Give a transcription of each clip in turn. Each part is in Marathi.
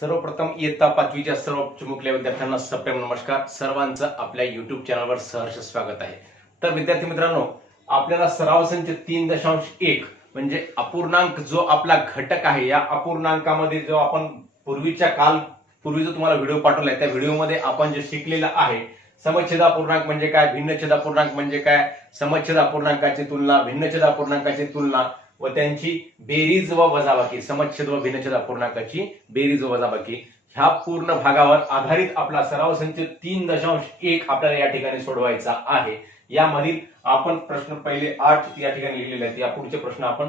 सर्वप्रथम इयत्ता 5वीच्या सर्व चिमुकल्या विद्यार्थ्यांना सप्रेम नमस्कार. सर्वांचं आपल्या युट्यूब चॅनलवर सहर्ष स्वागत आहे. तर विद्यार्थी मित्रांनो, आपल्याला सराव संच 3.1 म्हणजे अपूर्णांक जो आपला घटक आहे, या अपूर्णांकामध्ये जो आपण पूर्वी जो तुम्हाला व्हिडिओ पाठवलाय त्या व्हिडिओमध्ये आपण जे शिकलेलं आहे, समच्छेद अपूर्णांक म्हणजे काय, भिन्नछेद अपूर्णांक म्हणजे काय, समच्छेद अपूर्णांकाची तुलना, भिन्नछेद अपूर्णांकाची तुलना व त्यांची बेरीज व वजाबाकी, समच्छेद व भिन्नछेद अपूर्णांकाची बेरीज व वजाबाकी, ह्या पूर्ण भागावर आधारित आपला सराव संच 3.1 आपल्याला या ठिकाणी सोडवायचा आहे. यामधील आपण प्रश्न पहिले 8 या ठिकाणी लिहिलेले आहेत. या पुढचे प्रश्न आपण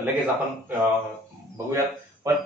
लगेच आपण बघूयात.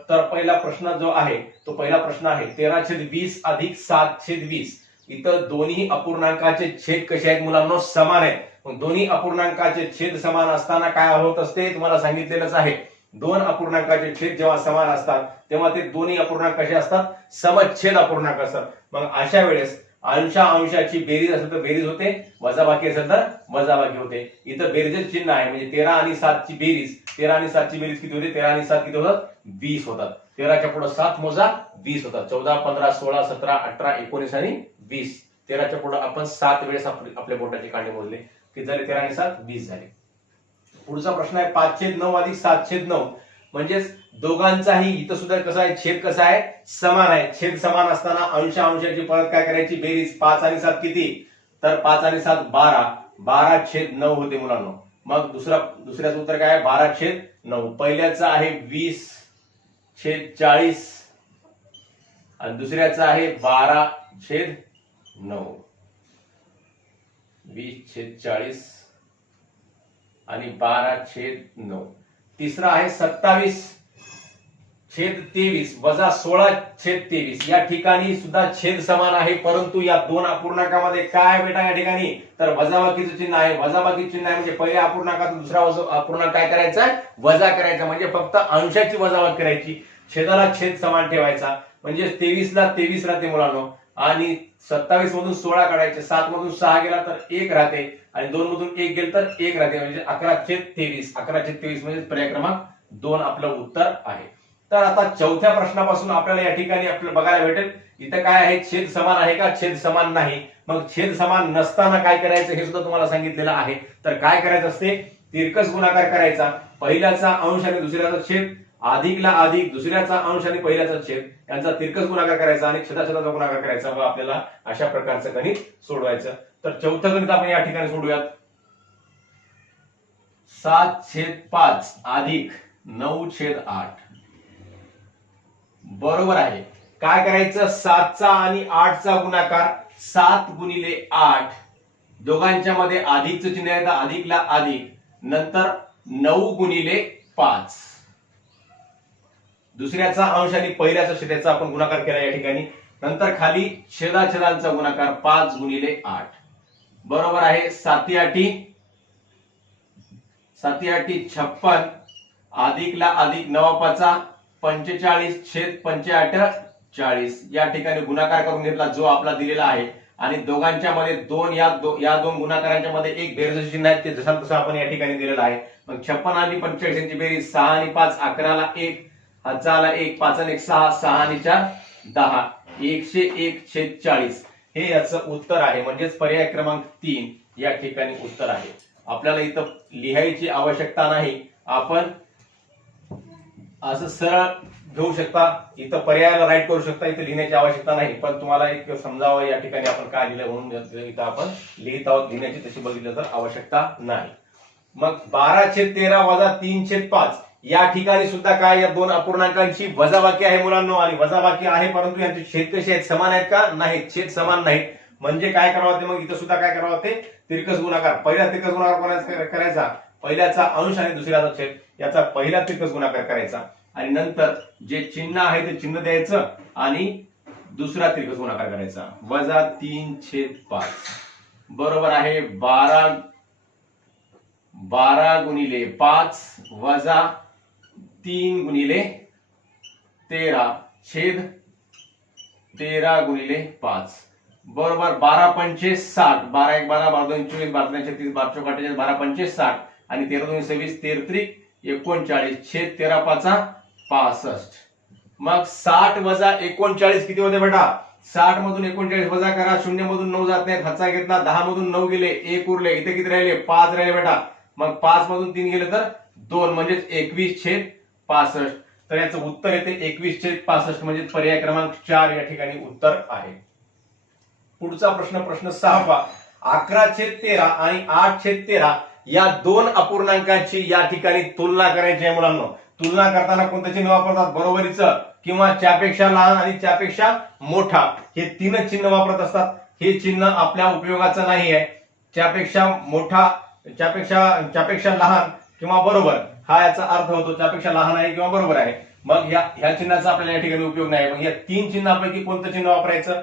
तर पहिला प्रश्न जो आहे तो पहिला प्रश्न आहे 13/20 अधिक 7/20. इथं दोन्ही अपूर्णांकाचे छेद कसे आहेत मुलांनो? समान आहेत. मग दोन्ही अपूर्णांकाचे छेद समान असताना काय होत असते तुम्हाला सांगितलेलंच आहे. दोन अपूर्णांकाचे छेद जेव्हा समान असतात तेव्हा ते दोन्ही अपूर्णांक कसे असतात? समच्छेद अपूर्णांक असतात. मग अशा वेळेस अंशाची बेरीज असेल तर बेरीज होते, वजाबाकी असेल तर वजाबाकी होते. इथं बेरीज चिन्ह आहे म्हणजे 13 आणि 7 ची बेरीज, 13 आणि 7 ची बेरीज किती होते? 13 आणि 7 किती होतात? 20 होतात. 13च्या पुढे 7 मोजा, 20 होतात. 14, 15, 16, 17, 18, 19 आणि 20. 13च्या पुढे आपण 7 वेळेस आपल्या बोटाचे कांडे मोजले, किती झाले? 13 आणि 7 20 झाले. पुढचा प्रश्न आहे 5/9 अधिक 7/9 म्हणजेच दोघांचाही इथं सुद्धा कसा आहे? छेद कसा आहे? समान आहे. छेद समान असताना अंशाची परत काय करायची? बेरीज. 5 आणि 7 किती? तर 5 आणि 7 12, 12/9 होते मुलांनो. मग दुसऱ्याचं उत्तर काय आहे? 12/9. पहिल्याचं आहे 20/40 आणि दुसऱ्याचं आहे 12/9. 20/40 आणि 12/9. तिसरा आहे 27/23 वजा 16/23. या ठिकाणी सुद्धा छेद समान आहे, परंतु या दोन अपूर्णांकामध्ये काय बेटा या ठिकाणी? तर वजाबाकीचं चिन्ह आहे. वजाबाकी चिन्ह आहे म्हणजे पहिल्या अपूर्णांकातून दुसरा अपूर्णांक काय करायचा आहे? वजा करायचा. म्हणजे फक्त अंशाची वजाबाकी करायची, छेदाला छेद समान ठेवायचा. म्हणजे 23 ला 23 राहते मुलांनो आणि 27 मधून 16 काढायचे, 7 मधून 6 गेला तर 1 राहते आणि 2 मधून 1 गेलं तर 1 राहते. म्हणजे 11/23. 11/23 म्हणजे पर्याय क्रमांक 2 आपलं उत्तर आहे. तर आता चौथ्या प्रश्नापासून आपल्याला या ठिकाणी आपल्याला बघायला भेटेल इथं काय आहे? छेद समान आहे का? छेद समान नाही. मग छेद समान नसताना काय करायचं हे सुद्धा तुम्हाला सांगितलेलं आहे. तर काय करायचं असते? तिरकस गुणाकार करायचा. पहिल्याचा अंश आणि दुसऱ्याचा छेद, अधिकला अधिक, दुसऱ्याचा अंश आणि पहिल्याचा छेद यांचा तिरकस गुणाकार करायचा आणि छेदाछेदाचा गुणाकार करायचा व आपल्याला अशा प्रकारचं गणित सोडवायचं. तर चौथं गणित आपण या ठिकाणी सोडूयात. 7/5 अधिक 9/8 बरोबर आहे. काय करायचं? 7चा आणि 8चा गुणाकार 7 गुणिले 8. दोघांच्या मध्ये अधिकचं चिन्ह आहे तर अधिकला अधिक, नंतर 9 गुणिले 5. दुसऱ्याचा अंश आणि पहिल्याचा छेदाचा आपण गुणाकार केला या ठिकाणी. नंतर खाली छेदाछेदांचा गुणाकार 5 गुणिले 8 बरोबर आहे. 7/8 56 अधिकला अधिक 9/5 45/45 या ठिकाणी गुणाकार करून घेतला जो आपला दिलेला आहे आणि दोघांच्या मध्ये या दोन गुणाकारांच्या मध्ये एक बेरीज चिन्ह आहे ते जसं तसं आपण या ठिकाणी दिलेलं आहे. मग 56 आणि 45 यांची बेरीज 6 आणि 5 11ला 1, 5ला 1, 5 आणि 1 6, 6 आणि 4 10, 101/40 हे याचं उत्तर आहे. म्हणजेच पर्याय क्रमांक 3 या ठिकाणी उत्तर आहे. आपल्याला इथं लिहायची आवश्यकता नाही, आपण असं सरळ घेऊ शकता. इथं पर्यायाला राईट करू शकता, इथं लिहिण्याची आवश्यकता नाही. पण तुम्हाला एक समजावं या ठिकाणी आपण काय लिहिलं म्हणून इथं आपण लिहित आहोत. लिहिण्याची तशी बघितलं तर आवश्यकता नाही. मग 12/13 वजा 3/5 या ठिकाणी सुद्धा काय? या दोन अपूर्णांकांची वजाबाकी आहे मुलांनो आणि वजाबाकी आहे, परंतु यांचे छेद कसे आहेत? समान आहेत का? नाहीत. छेद समान नाहीत म्हणजे काय करावं ते? मग इथं सुद्धा काय करावं ते? तिरकस गुणाकार. पहिला तिरकस गुणाकार करायचा, पहिल्याचा अंश आणि दुसऱ्याचा छेद याचा पहिला तिरकस गुणाकार करायचा आणि नंतर जे चिन्ह आहे ते चिन्ह द्यायचं आणि दुसरा तिरकस गुणाकार करायचा. वजा 3/5 बरोबर आहे 12 गुणिले 5 वजा 3 गुणिले 13 छेद 13 गुणिले 5 बरोबर 12/5 60. 12 1 12, 12 2 24, 12 3 36, 12 4 48, 12/5 60 आणि 13 2 26, 13 39 छेद 13 5 65 मग 60 वजा 39 किती होते बेटा? 60 मधून 39 वजा करा, 0 मधून 9 जात नाहीत, हातचा घेतला, 10 मधून 9 गेले, 1 उरले, इथे किती राहिले? 5 राहिले बेटा. मग 5 मधून 3 गेले तर 2 म्हणजे 21/65. तर याचं उत्तर येते 21/65 म्हणजे पर्याय क्रमांक 4 या ठिकाणी उत्तर आहे. पुढचा प्रश्न 6वा. 11/13 आणि 8/13 या दोन अपूर्णांकांची या ठिकाणी तुलना करायची आहे मुलांनो. तुलना करताना कोणतं चिन्ह वापरतात? बरोबरीचं किंवा च्यापेक्षा लहान आणि च्यापेक्षा मोठा, हे तीनच चिन्ह वापरत असतात. हे चिन्ह आपल्या उपयोगाचं नाही आहे. च्यापेक्षा मोठा, च्यापेक्षा लहान किंवा बरोबर, हा याचा अर्थ होतो. च्यापेक्षा लहान आहे किंवा बरोबर आहे. मग ह्या चिन्हाचा आपल्याला या ठिकाणी उपयोग नाही. मग या तीन चिन्हापैकी कोणतं चिन्ह वापरायचं?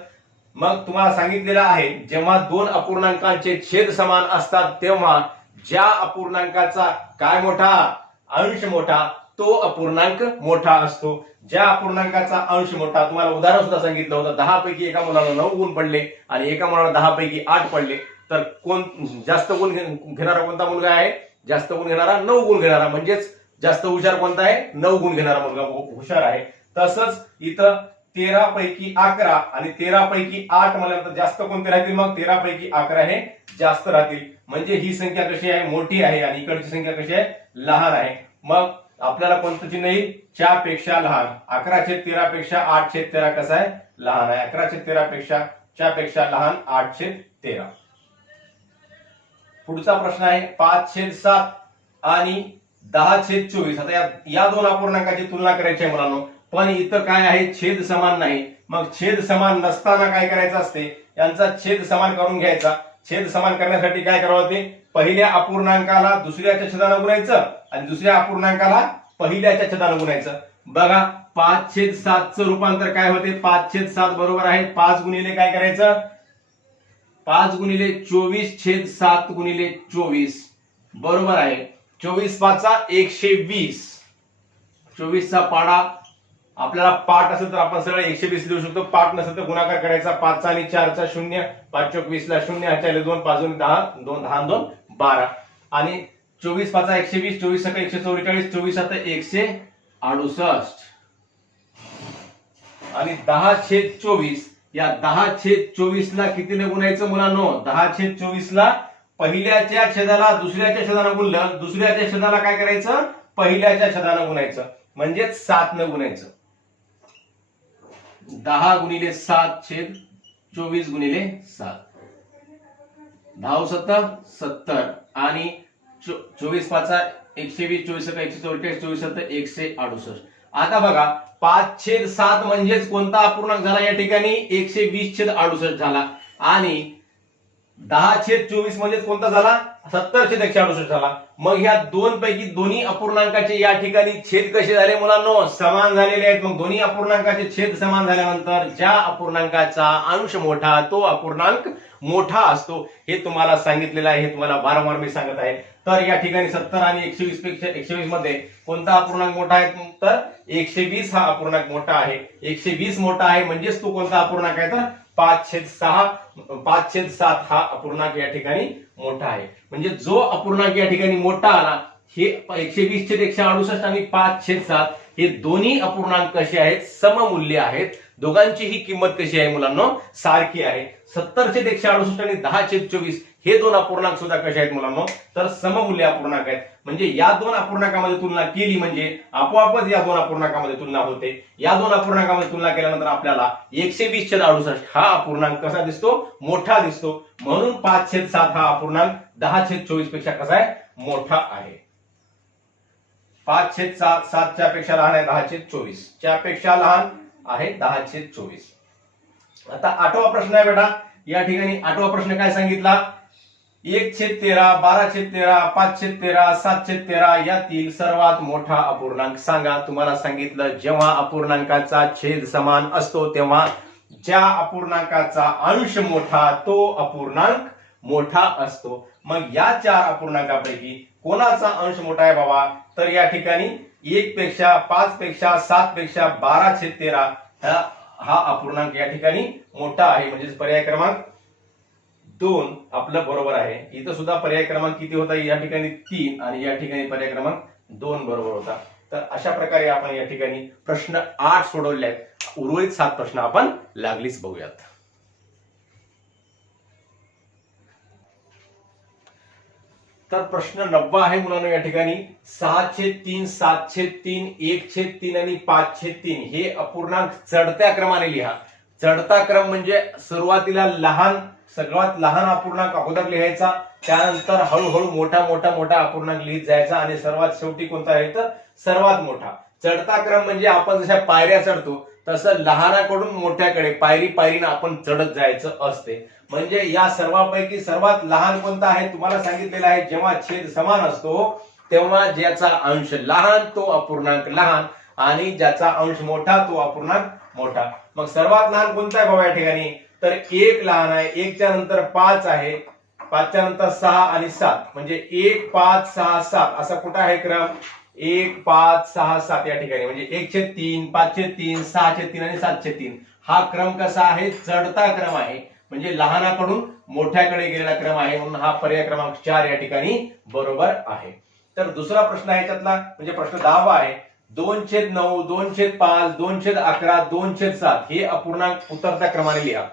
मग तुम्हाला सांगितलेलं आहे, जेव्हा दोन अपूर्णांकांचे छेद समान असतात तेव्हा ज्या अपूर्णांकाचा काय मोठा? अंश मोठा, तो अपूर्णांक मोठा असतो. ज्या अपूर्णांकाचा अंश मोठा, तुम्हाला उदाहरण सुद्धा सांगितलं होतं, 10 पैकी एका मुलाला 9 गुण पडले आणि एका मुलाला 10 पैकी 8 पडले, तर कोण जास्त गुण घेणारा कोणता मुलगा आहे? जास्त गुण घेणारा 9 गुण घेणारा, म्हणजेच जास्त हुशार कोणता आहे? 9 गुण घेणारा मुलगा हुशार आहे. तसंच इथं 13 पैकी 11 आणि 13 पैकी 8 म्हणल्यानंतर जास्त कोणते राहतील? मग 13 पैकी 11 हे जास्त राहतील. म्हणजे ही संख्या कशी आहे? मोठी आहे आणि इकडची संख्या कशी आहे? लहान आहे. मग आपल्याला कोणतं चिन्ह येईल? च्यापेक्षा लहान. 11/13 पेक्षा 8/13 कसा आहे? लहान आहे. 11/13 पेक्षा च्यापेक्षा लहान 8/13. पुढचा प्रश्न आहे 5/7 आणि 10/24. आता या दोन अपूर्णांकाची तुलना करायची आहे मुलांनो. पण इथं काय आहे? छेद समान नाही. मग छेद समान नसताना काय करायचं असते? यांचा छेद समान करून घ्यायचा. छेद समान करण्यासाठी काय करावं लागते? पहिल्या अपूर्णांकाला दुसऱ्याच्या छेदानं गुणायचं आणि दुसऱ्या अपूर्णांकाला पहिल्याच्या छेदानं गुणायचं. बघा 5/7 चं रूपांतर काय होते? 5/7 बरोबर आहे 5 गुणिले काय करायचं? 5 गुणिले 24/7 गुणिले 24 बरोबर आहे 24/5 120. 24 चा पाडा आपल्याला पाठ असेल तर आपण सरळ 120 लिहू शकतो. पाठ नसेल तर गुणाकार करायचा. 5 आणि 4 चा 0, 5 चौक 20 ला 0, 8 2, 5 2 10, 2 10 2 12 आणि 24/5 120, 24 7 144, 24 7 168 आणि 10/24. या 10/24 ला कितीने गुणायचं मुलांनो? 10/24 ला पहिल्याच्या छेदाला दुसऱ्याच्या छेदानं गुणलं, दुसऱ्याच्या छेदाला काय करायचं? पहिल्याच्या छेदानं गुणायचं, म्हणजे 7 ने गुणायचं. 10 गुणिले 7/24 गुणिले 7, 10 70 आणि 24/5 120, 24 144, 24 168. आता बघा 5/7 म्हणजेच कोणता अपूर्णांक झाला या ठिकाणी? 120/68 झाला आणि 10/24 म्हणजेच कोणता झाला? 70/168 झाला. मग ह्या दोन पैकी दोन्ही अपूर्णांकाचे या ठिकाणी छेद कसे झाले मुलांनो? समान झालेले आहेत. मग दोन्ही अपूर्णांकाचे छेद समान झाल्यानंतर ज्या अपूर्णांकाचा अंश मोठा तो अपूर्णांक मोठा असतो. हे तुम्हाला सांगितलेलं आहे, हे तुम्हाला वारंवार मी सांगत आहे. तर या ठिकाणी 70 आणि 120 पेक्षा 120 मध्ये कोणता अपूर्णांक मोठा आहे? तर 120 हा अपूर्णांक मोठा आहे. 120 मोठा आहे म्हणजेच तो कोणता अपूर्णांक आहे? तर 5/7 हा अपूर्णांक या ठिकाणी मोठा आहे. म्हणजे जो अपूर्णांक या ठिकाणी मोठा आला हे 120/168 आणि 5/7 हे दोन्ही अपूर्णांक कसे आहेत? सममूल्य आहेत. दोघांची ही किंमत कशी आहे मुलांनो? सारखी आहे. 70/168 आणि 10/24 हे दोन अपूर्णांक सुद्धा कसे आहेत मुलांनो? तर सममूल्य अपूर्णांक आहेत. म्हणजे या दोन अपूर्णांकामध्ये तुलना केली म्हणजे आपोआपच या दोन अपूर्णांकामध्ये तुलना होते. या दोन अपूर्णांकामध्ये तुलना केल्यानंतर आपल्याला 120/68 हा अपूर्णांक कसा दिसतो? मोठा दिसतो. म्हणून 5/7 हा अपूर्णांक 10/24 पेक्षा कसा आहे? मोठा आहे. 5/7 च्या पेक्षा लहान आहे 10/24, च्या पेक्षा लहान आहे 10/24. आता 8वा प्रश्न आहे बेटा. या ठिकाणी 8वा प्रश्न काय सांगितला? 1/13, 12/13, 5/13, 7/13 यातील सर्वात मोठा अपूर्णांक सांगा. तुम्हाला सांगितलं जेव्हा अपूर्णांकाचा छेद समान असतो तेव्हा ज्या अपूर्णांकाचा अंश मोठा तो अपूर्णांक मोठा असतो. मग या चार अपूर्णांकापैकी कोणाचा अंश मोठा आहे बाबा? तर या ठिकाणी 1 पेक्षा, 5 पेक्षा, 7 पेक्षा 12/13 हा अपूर्णांक या ठिकाणी मोठा आहे. म्हणजे पर्याय क्रमांक 2 आपलं बरोबर आहे. इथं सुद्धा पर्याय क्रमांक किती होता? या ठिकाणी 3 आणि या ठिकाणी पर्याय क्रमांक 2 बरोबर होता. तर अशा प्रकारे आपण या ठिकाणी प्रश्न 8 सोडवले आहेत. उर्वरित 7 प्रश्न आपण लागलीच बघूयात. तर प्रश्न 90 आहे मुलांना या ठिकाणी 6/3, 7/3, 1/3 आणि 5/3 हे अपूर्णांक चढत्या क्रमाने लिहा. चढता क्रम म्हणजे सुरुवातीला सर्वात लहान अपूर्णांक अगोदर लिहायचा, त्यानंतर हळूहळू मोठा अपूर्णांक लिहित जायचा आणि सर्वात शेवटी कोणता आहे तर सर्वात मोठा. चढता क्रम म्हणजे आपण जशा पायऱ्या चढतो तसं लहानाकडून मोठ्याकडे पायरीनं आपण चढत जायचं असते. म्हणजे या सर्वांपैकी सर्वात लहान कोणता आहे तुम्हाला सांगितलेलं आहे, जेव्हा छेद समान असतो तेव्हा ज्याचा अंश लहान तो अपूर्णांक लहान आणि ज्याचा अंश मोठा तो अपूर्णांक मोठा. मग सर्वात लहान कोणता आहे बाबा या ठिकाणी, तर 1 लहान आहे. 1च्या नंतर 5 आहे, 5च्या नंतर 6 आणि 7 म्हणजे 1, 5, 6, 7 असा कुठं आहे क्रम, 1, 5, 6, 7 या ठिकाणी. म्हणजे 1/3, 5/3, 6/3 आणि 7/3 हा क्रम कसा आहे, चढता क्रम आहे. म्हणजे लहानाकडून मोठ्याकडे गेलेला क्रम आहे, म्हणून हा पर्याय क्रमांक 4 या ठिकाणी बरोबर आहे. तर दुसरा प्रश्न आहे त्यातला म्हणजे प्रश्न 10 आहे. 2/9, 2/5, 2/11, 2/7 हे अपूर्णांक उतरत्या क्रमाने लिहा.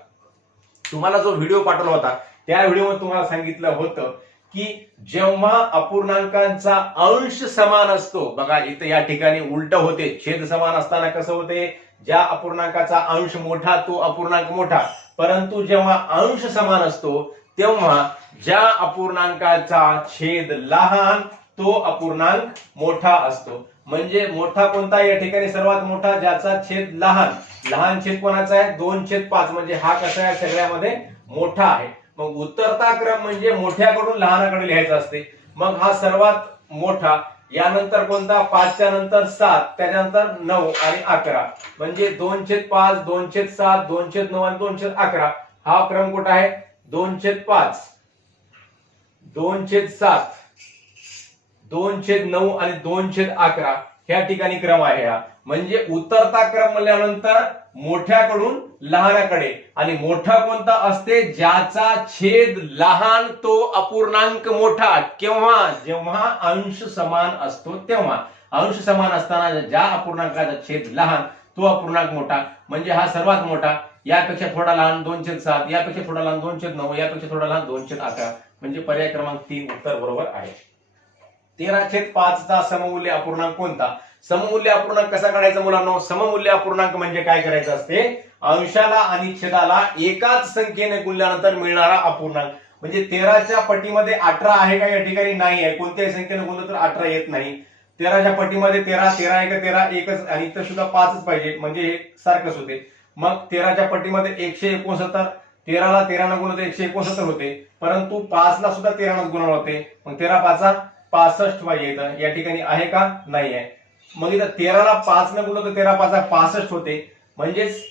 तुम्हाला जो व्हिडिओ पाठवला होता त्या व्हिडिओमध्ये तुम्हाला सांगितलं होतं की जेव्हा अपूर्णांकांचा अंश समान असतो, बघा इथं या ठिकाणी उलट होते. छेद समान असताना कसं होते, ज्या अपूर्णांकाचा अंश मोठा तो अपूर्णांक मोठा, परंतु जेव्हा अंश समान असतो तेव्हा ज्या अपूर्णांकाचा छेद लहान तो अपूर्णांक मोठा असतो. म्हणजे मोठा कोणता या ठिकाणी, सर्वात मोठा ज्याचा छेद लहान छेद कोणाचा आहे, 2/5 म्हणजे हा कसा आहे सगळ्यामध्ये मोठा आहे. मग उतरता क्रम म्हणजे मोठ्याकडून लहानाकडे लिहायचा असते. मग हा सर्वात मोठा, यानंतर कोणता, 5च्या नंतर 7, त्याच्यानंतर 9 आणि 11 म्हणजे 2/5, 2/7, 2/9 आणि 2/11 हा क्रम कुठं आहे, 2/5, 2/7, 2/9 आणि 2/11 ह्या ठिकाणी क्रम आहे हा. म्हणजे उतरता क्रम म्हणल्यानंतर मोठ्याकडून लहानाकडे, आणि मोठा कोणता असते, ज्याचा छेद लहान तो अपूर्णांक मोठा. केव्हा, जेव्हा अंश समान असतो तेव्हा. अंश समान असताना ज्या अपूर्णांकाचा छेद लहान तो अपूर्णांक मोठा. म्हणजे हा सर्वात मोठा, यापेक्षा थोडा लहान 2/7, यापेक्षा थोडा लहान 2/9, यापेक्षा थोडा लहान 2/11 म्हणजे पर्याय क्रमांक 3 उत्तर बरोबर आहे. 13/5 चा सममूल्य अपूर्णांक कोणता. सममूल्य अपूर्णांक कसा काढायचा मुलांनो, सममूल्य अपूर्णांक म्हणजे काय करायचं असते, अंशाला आणि छेदाला एकाच संख्येने गुणल्यानंतर मिळणारा अपूर्णांक. म्हणजे 13च्या पटीमध्ये 18 आहे का या ठिकाणी, नाही आहे. कोणत्याही संख्येने गुणलं तर 18 येत नाही. 13च्या पटीमध्ये 13 आहे का, 13 एकच, आणि इथं सुद्धा 5च पाहिजे म्हणजे हे सारखंच होते. मग 13च्या पटीमध्ये 169, 13ला 13 गुणलं तर 169 होते, परंतु 5ला सुद्धा 13 गुणवलं होते. मग 13×5 65 पाहिजे इथं, या ठिकाणी आहे का, नाही आहे. मग इथं 13ला 5 न गुणलं तर 13×5 65 होते. म्हणजेच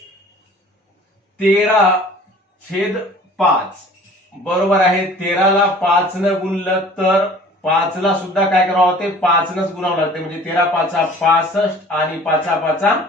13/5 बरोबर आहे. 13ला 5 न गुणलं तर 5ला सुद्धा काय करावं होते, 5 नच गुणावं लागते. म्हणजे 13×5 65 आणि 5×5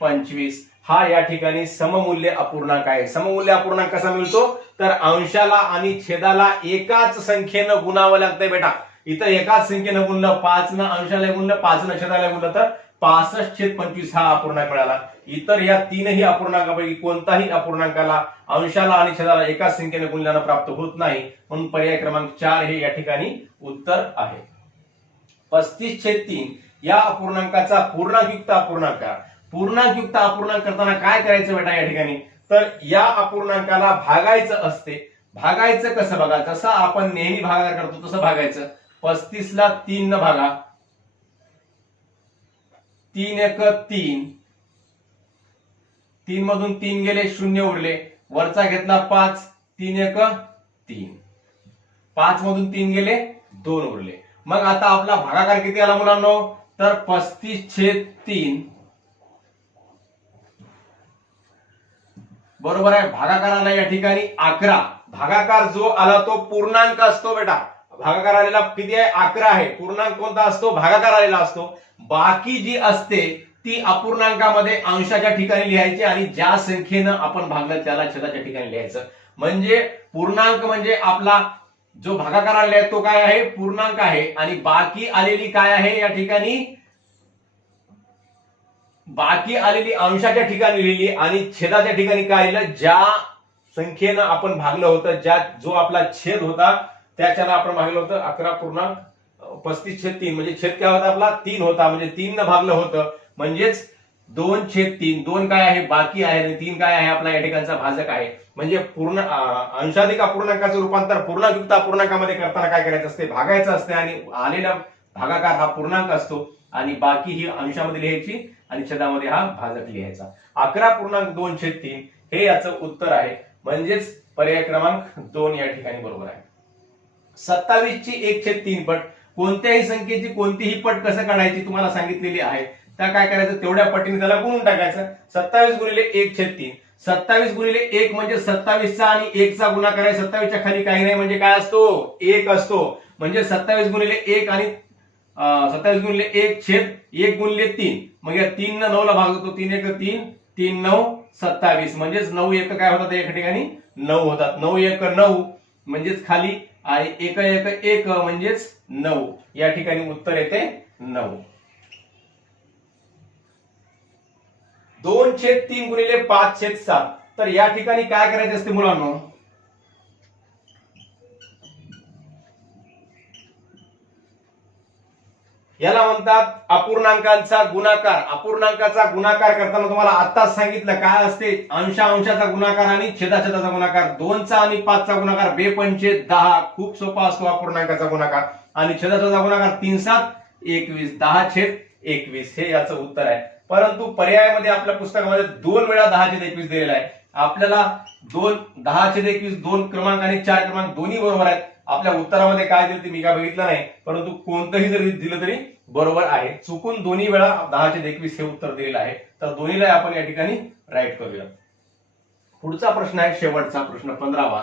25 हा या ठिकाणी सममूल्य अपूर्णांक आहे. सममूल्य अपूर्णांक कसा मिळतो, तर अंशाला आणि छेदाला एकाच संख्येनं गुणावं लागतंय बेटा. इथं एकाच संख्येनं गुणलं, 5 न अंशाला गुणलं, 5 न छेदाला गुणलं तर 65/25 हा अपूर्णांक मिळाला. इतर या तीनही अपूर्णांकापैकी कोणताही अपूर्णांकाला अंशाला आणि छेदाला एकाच संख्येने गुणल्यानं प्राप्त होत नाही, म्हणून पर्याय क्रमांक 4 हे या ठिकाणी उत्तर आहे. 35/3 या अपूर्णांकाचा पूर्णांकयुक्त अपूर्णांक. पूर्णांकयुक्त अपूर्णांक करताना काय करायचं बेटा या ठिकाणी, तर या अपूर्णांकाला भागायचं असते. भागायचं कसं बघा, जसं आपण नेहमी भागाकार करतो तसं भागायचं. 35ला 3 न भागा, 3×1 3 मधून 3 गेले, 0 उरले. वरचा घेतला 5, 3×1 3, 5 मधून 3 गेले, 2 उरले. मग आता आपला भागाकार किती आला मुलांनो, तर 35/3 बरोबर आहे. भागाकार आला या ठिकाणी 11. भागाकार जो आला तो पूर्णांक असतो बेटा. भागाकार आलेला किती आहे, 11 आहे. पूर्णांक कोणता असतो, भागाकार आलेला असतो. बाकी जी असते ती अपूर्णांकामध्ये अंशाच्या ठिकाणी लिहायची आणि ज्या संख्येनं आपण भागलं त्याला छेदाच्या ठिकाणी लिहायचं. म्हणजे पूर्णांक म्हणजे आपला जो भागाकार आलेला आहे तो काय आहे, पूर्णांक आहे, आणि बाकी आलेली काय आहे या ठिकाणी बाकी आलेली अंशाच्या ठिकाणी लिहिली आणि छेदाच्या ठिकाणी काय लिहिलं, ज्या संख्येनं आपण भागलं होतं, जो आपला छेद होता त्याच्यानं आपण भागलं होतं 11.35/3, म्हणजे छेद काय होता आपला 3 होता, म्हणजे 3 न भागलं होतं, म्हणजेच 2/3. 2 काय आहे, बाकी आहे, आणि 3 काय आहे आपला या ठिकाणचा भाजक आहे. म्हणजे पूर्ण अंशाधिक अपूर्णांकाचं रूपांतर पूर्णांकयुक्त अपूर्णांकामध्ये करताना काय करायचं असते, भागायचं असते, आणि आलेला भागाकार हा पूर्णांक असतो आणि बाकी ही अंशामध्ये लिहायची आणि छेदामध्ये हा भाजक लिहायचा. 11.2/3 हे याचं उत्तर आहे, म्हणजेच पर्याय क्रमांक 2 या ठिकाणी बरोबर आहे. 27 ची 1/3 पट, कोणत्याही संख्येची कोणतीही पट कसं काढायची तुम्हाला सांगितलेली आहे. त्या काय करायचं, तेवढ्या पटीने त्याला गुणून टाकायचं. 27 गुणिले 1/3, 27 गुणिले 1 म्हणजे 27चा आणि 1चा गुणाकार आहे. 27च्या खाली काही नाही म्हणजे काय असतो, 1 असतो. म्हणजे 27 गुणिले 1 आणि 27 गुणिले 1 छेद 1 गुणिले 3, मग या 3 न 9 ला भाग होतो. 3 1 3, 3 9 27, म्हणजेच 9 1 काय होतात एका ठिकाणी 9 होतात. 9 1 9 म्हणजेच खाली 1 1 1 म्हणजेच 9, या ठिकाणी उत्तर येते 9. 2/3 गुणिले 5/7, तर या ठिकाणी काय करायचे असते मुलांनो, याला म्हणतात अपूर्णांकांचा गुणाकार. अपूर्णांकाचा गुणाकार करताना तुम्हाला आत्ताच सांगितलं काय असते, अंशाचा गुणाकार आणि छेदाचा गुणाकार. 2चा आणि 5चा गुणाकार 2 पंचे 10, खूप सोपा असतो अपूर्णांकाचा गुणाकार. आणि छेदाचा गुणाकार 3 7 21, 10/21 हे याचं उत्तर आहे. परंतु पर्यायामध्ये आपल्या पुस्तकामध्ये 2 वेळा 10/21 दिलेला आहे. आपल्याला 10/21 2 क्रमांक आणि 4 क्रमांक दोन्ही बरोबर आहेत. आपल्या उत्तरामध्ये काय दिलं ते मी काय बघितलं नाही, परंतु कोणतंही जरी दिलं तरी बरोबर आहे. चुकून दोन्ही वेळा 10/21 हे उत्तर दिलेलं आहे, तर दोन्हीला आपण या ठिकाणी राईट करूया. पुढचा प्रश्न आहे, शेवटचा प्रश्न 15वा.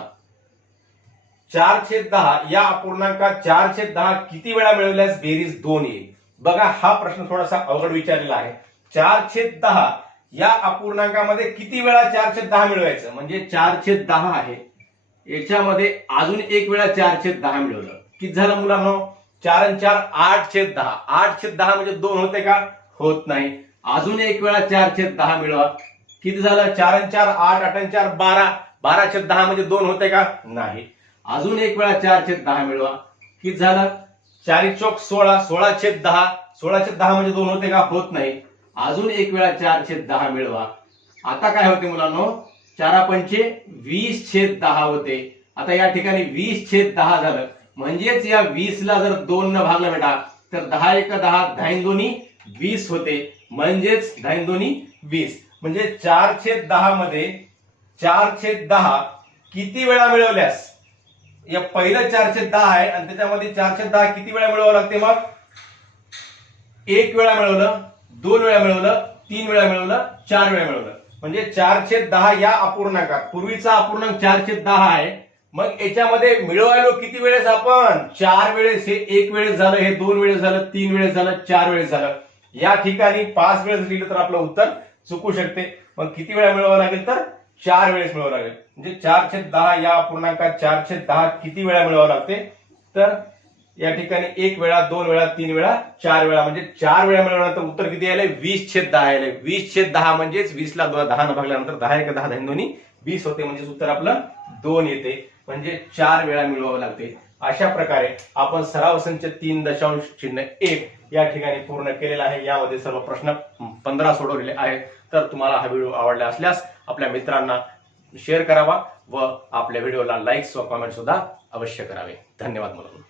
4/10 या अपूर्णांकात 4/10 किती वेळा मिळवल्यास बेरीज 2 येईल. बघा, हा प्रश्न थोडासा अवघड विचारलेला आहे. 4/10 या अपूर्णांकामध्ये किती वेळा 4/10 मिळवायचं, म्हणजे 4/10 आहे, याच्यामध्ये अजून एक वेळा 4/10 मिळवलं, किती झालं मुलांनो, 4 आणि 4 8/10. 8/10 म्हणजे 2 होते का, होत नाही. अजून एक वेळा 4/10 मिळवा, किती झालं, 4 आणि 4 8, 8 आणि 4 12. 12/10 म्हणजे 2 होते का, नाही. अजून एक वेळा 4/10 मिळवा, किती झालं, 4 चौक 16, 16/10. 16/10 म्हणजे 2 होते का, होत नाही. अजून एक वेळा 4/10 मिळवा. आता काय होते मुलांनो, 4 पंचे 20/10 होते. आता या ठिकाणी 20/10 झालं, म्हणजेच या 20 ला जर 2 न भागलं बेटा तर 10 1 10, 10 2 20 होते, म्हणजेच 10 2 20. म्हणजे 4/10 मध्ये 4/10 किती वेळा मिळवल्यास, या पहिलं 4/10 आहे आणि त्याच्यामध्ये 4/10 किती वेळा मिळवावं लागते, मग 1 वेळा मिळवलं, 2 वेळा मिळवलं, 3 वेळा मिळवलं, 4 वेळा मिळवलं. म्हणजे 4/10 या अपूर्णांकात, पूर्वीचा अपूर्णांक 4/10 आहे, मग याच्यामध्ये मिळवायलो किती वेळेस आपण, 4 वेळेस. हे 1 वेळेस झालं, हे 2 वेळेस झालं, 3 वेळेस झालं, 4 वेळेस झालं. या ठिकाणी 5 वेळेस लिहिलं तर आपलं उत्तर चुकू शकते. मग किती वेळा मिळवावं लागेल, तर 4 वेळेस मिळवावं लागेल. म्हणजे 4/10 या अपूर्णांकात 4/10 किती वेळा मिळवावं लागते, तर या ठिकाणी 1 वेळा, 2 वेळा, 3 वेळा, 4 वेळा. म्हणजे 4 वेळा मिळवल्यानंतर उत्तर किती आलंय, 20/10 आलंय. 20/10 म्हणजेच 20 ला 10 न भागल्यानंतर 10 1 10, 10 2 20 होते, म्हणजेच उत्तर आपलं 2 येते. म्हणजे 4 वेळा मिळवावं लागते. अशा प्रकारे आपण सराव संच 3.1 या ठिकाणी पूर्ण केलेला आहे. यामध्ये सर्व प्रश्न 15 सोडवलेले आहेत. तर तुम्हाला हा व्हिडिओ आवडला असल्यास आपल्या मित्रांना शेअर करावा व आपल्या व्हिडिओला लाईक्स व कमेंट सुद्धा अवश्य करावे. धन्यवाद मुलांनो.